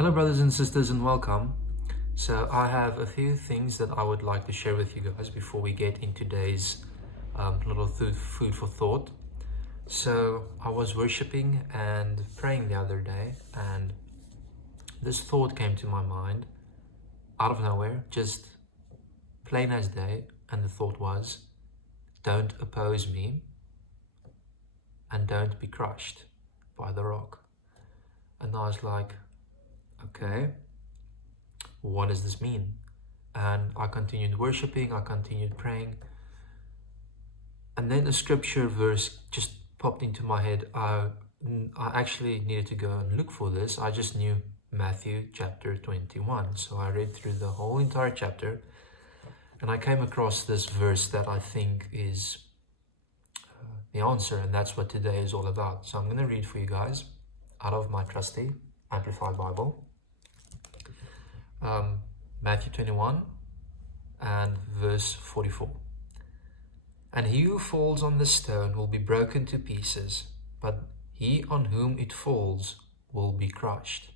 Hello brothers and sisters and welcome. So I have a few things that I would like to share with you guys before we get into today's little food for thought. So I was worshiping and praying the other day, and this thought came to my mind out of nowhere, just plain as day, and the thought was, don't oppose me and don't be crushed by the rock. And I was like, okay, what does this mean? And I continued worshiping, I continued praying, and then a scripture verse just popped into my head. I actually needed to go and look for this. I just knew Matthew chapter 21, so I read through the whole entire chapter, and I came across this verse that I think is the answer, and that's what today is all about. So I'm going to read for you guys out of my trusty Amplified Bible. Matthew 21 and verse 44. And he who falls on the stone will be broken to pieces, but he on whom it falls will be crushed.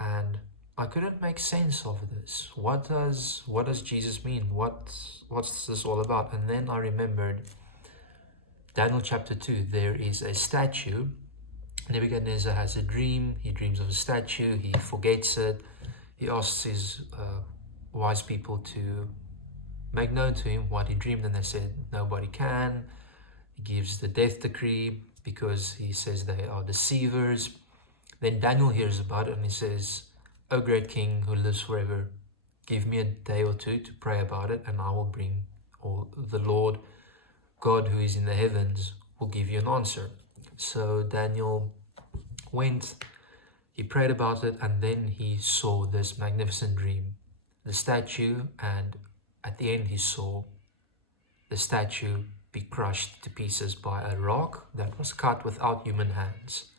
And I couldn't make sense of this. What does Jesus mean? What's this all about? And then I remembered Daniel chapter 2. There is a statue. Nebuchadnezzar has a dream. He dreams of a statue. He forgets it. He asks his wise people to make known to him what he dreamed, and they said nobody can. He gives the death decree because he says they are deceivers. Then Daniel hears about it and he says, "O great king who lives forever, give me a day or two to pray about it, and I will bring, or the Lord God who is in the heavens will give you an answer." So Daniel went, he prayed about it, and then he saw this magnificent dream, the statue, and at the end he saw the statue be crushed to pieces by a rock that was cut without human hands.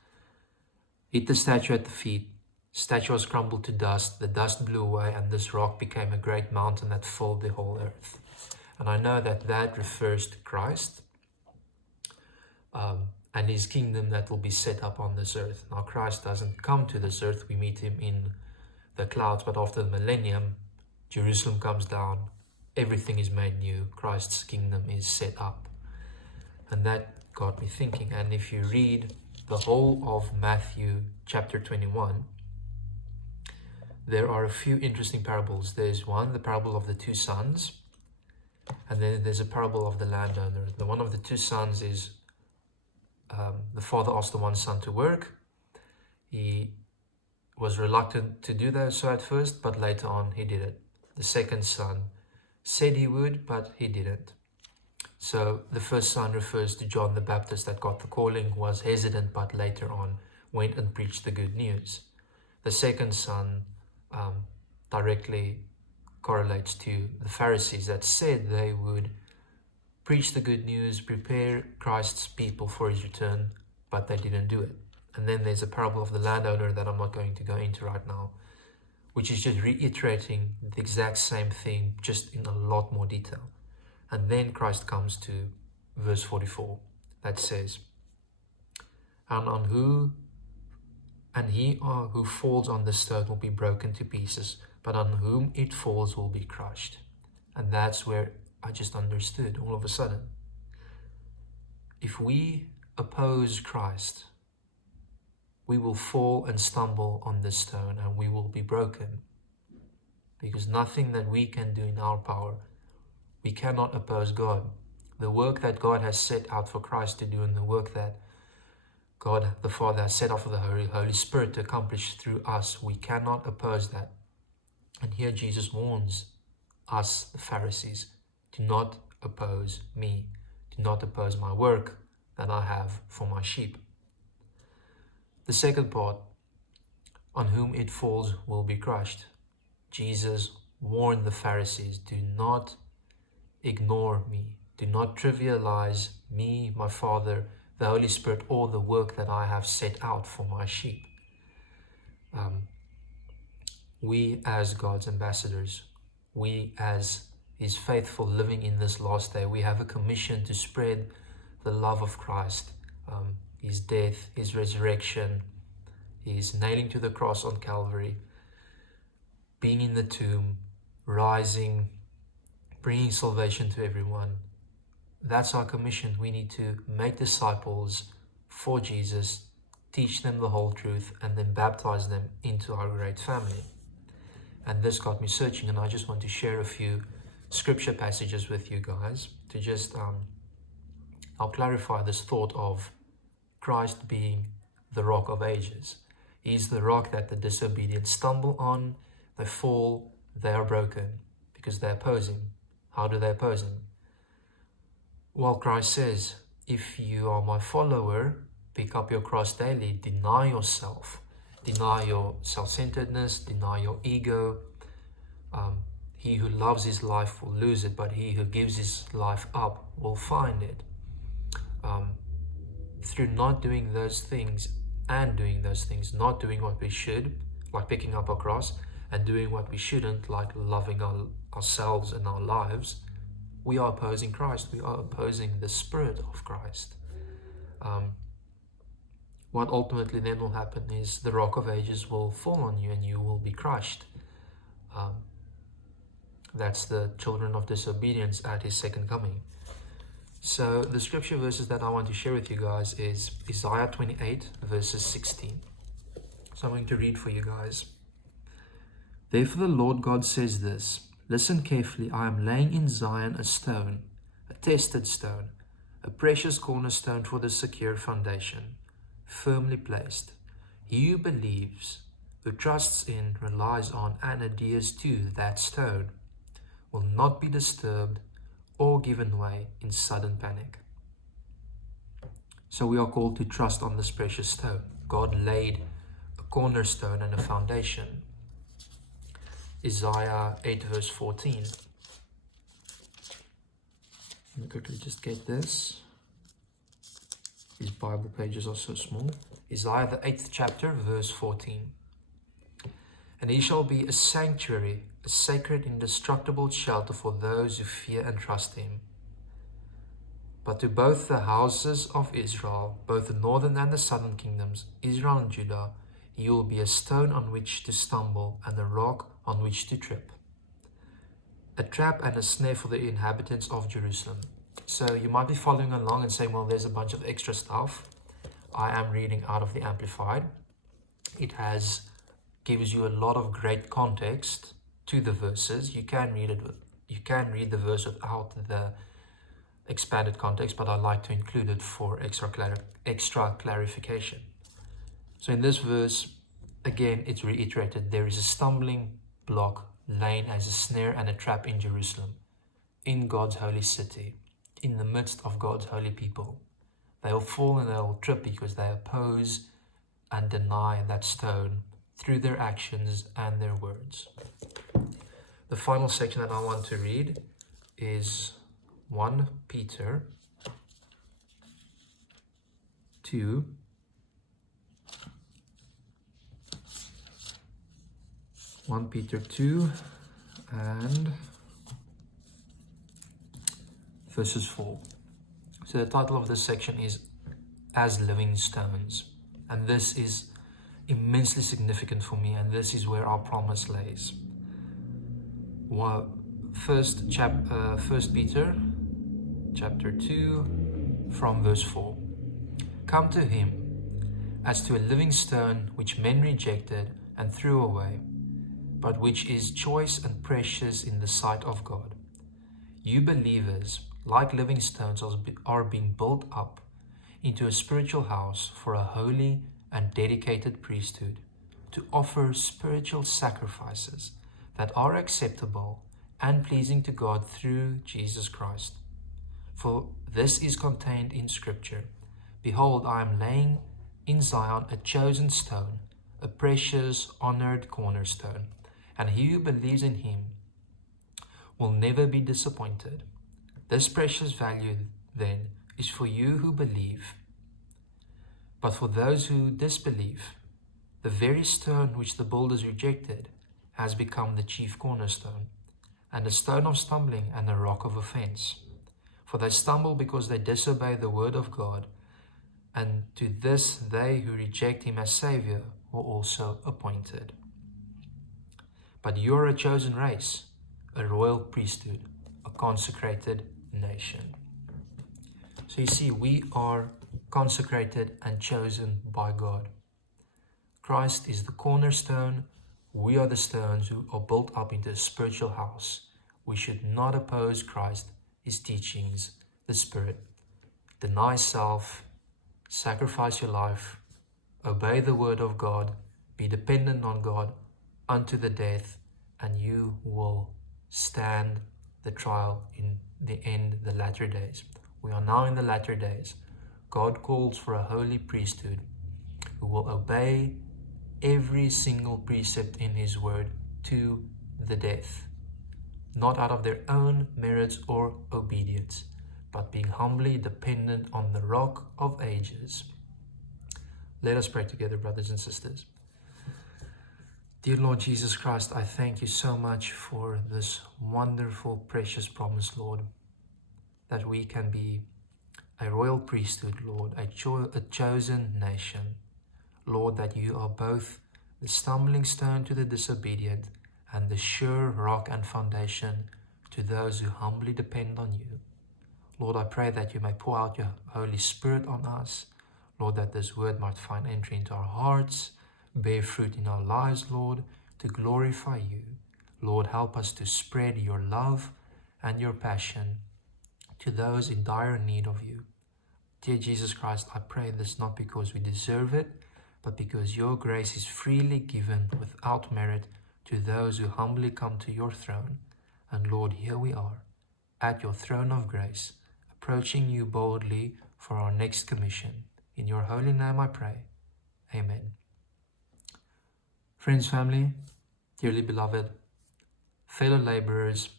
Hit the statue at the feet, statue was crumbled to dust, the dust blew away, and this rock became a great mountain that filled the whole earth. And I know that that refers to Christ, and his kingdom that will be set up on this earth. Now Christ doesn't come to this earth, we meet him in the clouds, but after the millennium, Jerusalem comes down, everything is made new, Christ's kingdom is set up. And that got me thinking. And if you read the whole of Matthew chapter 21, there are a few interesting parables. There's one, the parable of the two sons, and then there's a parable of the landowner. The one of the two sons is the father asked the one son to work. He was reluctant to do that so at first, but later on he did it. The second son said he would, but he didn't. So the first son refers to John the Baptist that got the calling, was hesitant, but later on went and preached the good news. The second son directly correlates to the Pharisees that said they would preach the good news, prepare Christ's people for his return, but they didn't do it. And then there's a parable of the landowner that I'm not going to go into right now, which is just reiterating the exact same thing, just in a lot more detail. And then Christ comes to verse 44 that says, and he who falls on the stone will be broken to pieces, but on whom it falls will be crushed. And that's where I just understood all of a sudden. If we oppose Christ, we will fall and stumble on this stone and we will be broken. Because nothing that we can do in our power, we cannot oppose God. The work that God has set out for Christ to do, and the work that God the Father has set out for the Holy Spirit to accomplish through us, we cannot oppose that. And here Jesus warns us, the Pharisees, do not oppose me. Do not oppose my work that I have for my sheep. The second part, on whom it falls will be crushed. Jesus warned the Pharisees, do not ignore me. Do not trivialize me, my Father, the Holy Spirit, or the work that I have set out for my sheep. We as God's ambassadors, we as his faithful living in this last day, we have a commission to spread the love of Christ, his death, his resurrection, His nailing to the cross on Calvary, being in the tomb, rising, bringing salvation to everyone. That's our commission. We need to make disciples for Jesus, teach them the whole truth, and then baptize them into our great family. And this got me searching, and I just want to share a few scripture passages with you guys to just I'll clarify this thought of Christ being the rock of ages. He's the rock that the disobedient stumble on, they fall, they are broken because they oppose him. How do they oppose him? Well, Christ says, if you are my follower, pick up your cross daily, deny yourself, deny your self-centeredness, deny your ego. He who loves his life will lose it, but he who gives his life up will find it. Through not doing those things and doing those things, not doing what we should, like picking up our cross, and doing what we shouldn't, like loving ourselves and our lives, we are opposing Christ. We are opposing the Spirit of Christ. What ultimately then will happen is the rock of ages will fall on you and you will be crushed. That's the children of disobedience at his second coming. So the scripture verses that I want to share with you guys is Isaiah 28 verses 16. So I'm going to read for you guys. Therefore the Lord God says this, listen carefully, I am laying in Zion a stone, a tested stone, a precious cornerstone for the secure foundation, firmly placed. He who believes, who trusts in, relies on, and adheres to that stone, will not be disturbed or given way in sudden panic. So we are called to trust on this precious stone. God laid a cornerstone and a foundation. Isaiah 8 verse 14. Let me quickly just get this. These Bible pages are so small. Isaiah the 8th chapter verse 14. And he shall be a sanctuary, a sacred, indestructible shelter for those who fear and trust him. But to both the houses of Israel, both the northern and the southern kingdoms, Israel and Judah, he will be a stone on which to stumble and a rock on which to trip, a trap and a snare for the inhabitants of Jerusalem. So you might be following along and saying, well, there's a bunch of extra stuff. I am reading out of the Amplified. It gives you a lot of great context to the verses. You can read the verse without the expanded context, but I like to include it for extra clarification. So in this verse, again, it's reiterated, there is a stumbling block laying as a snare and a trap in Jerusalem, in God's holy city, in the midst of God's holy people. They will fall and they will trip because they oppose and deny that stone through their actions and their words. The final section that I want to read is 1 Peter 2 1 Peter 2 and verses 4. So the title of this section is As Living Stones, and this is immensely significant for me, and this is where our promise lays. First Peter chapter 2 from verse 4. Come to him as to a living stone which men rejected and threw away, but which is choice and precious in the sight of God. You believers, like living stones, are being built up into a spiritual house for a holy and dedicated priesthood, to offer spiritual sacrifices that are acceptable and pleasing to God through Jesus Christ. For this is contained in Scripture. Behold, I am laying in Zion a chosen stone, a precious, honored cornerstone, and he who believes in him will never be disappointed. This precious value, then, is for you who believe. But for those who disbelieve, the very stone which the builders rejected has become the chief cornerstone, and a stone of stumbling and a rock of offense. For they stumble because they disobey the word of God, and to this they who reject him as Savior were also appointed. But you are a chosen race, a royal priesthood, a consecrated nation. So you see, we are consecrated and chosen by God. Christ is the cornerstone. We are the stones who are built up into a spiritual house. We should not oppose Christ, his teachings, the Spirit. Deny self, sacrifice your life, obey the word of God, be dependent on God unto the death, and you will stand the trial in the end, the latter days. We are now in the latter days. God calls for a holy priesthood who will obey every single precept in his word to the death, not out of their own merits or obedience, but being humbly dependent on the Rock of Ages. Let us pray together, brothers and sisters. Dear Lord Jesus Christ, I thank you so much for this wonderful, precious promise, Lord, that we can be a royal priesthood, Lord, a chosen nation. Lord, that you are both the stumbling stone to the disobedient and the sure rock and foundation to those who humbly depend on you. Lord, I pray that you may pour out your Holy Spirit on us. Lord, that this word might find entry into our hearts, bear fruit in our lives, Lord, to glorify you. Lord, help us to spread your love and your passion to those in dire need of you. Dear Jesus Christ, I pray this not because we deserve it, but because your grace is freely given without merit to those who humbly come to your throne. And Lord, here we are, at your throne of grace, approaching you boldly for our next commission. In your holy name I pray. Amen. Friends, family, dearly beloved, fellow laborers,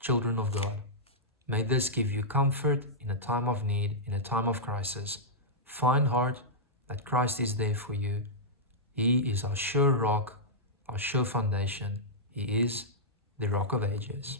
children of God, may this give you comfort in a time of need, in a time of crisis. Find heart that Christ is there for you. He is our sure rock, our sure foundation. He is the Rock of Ages.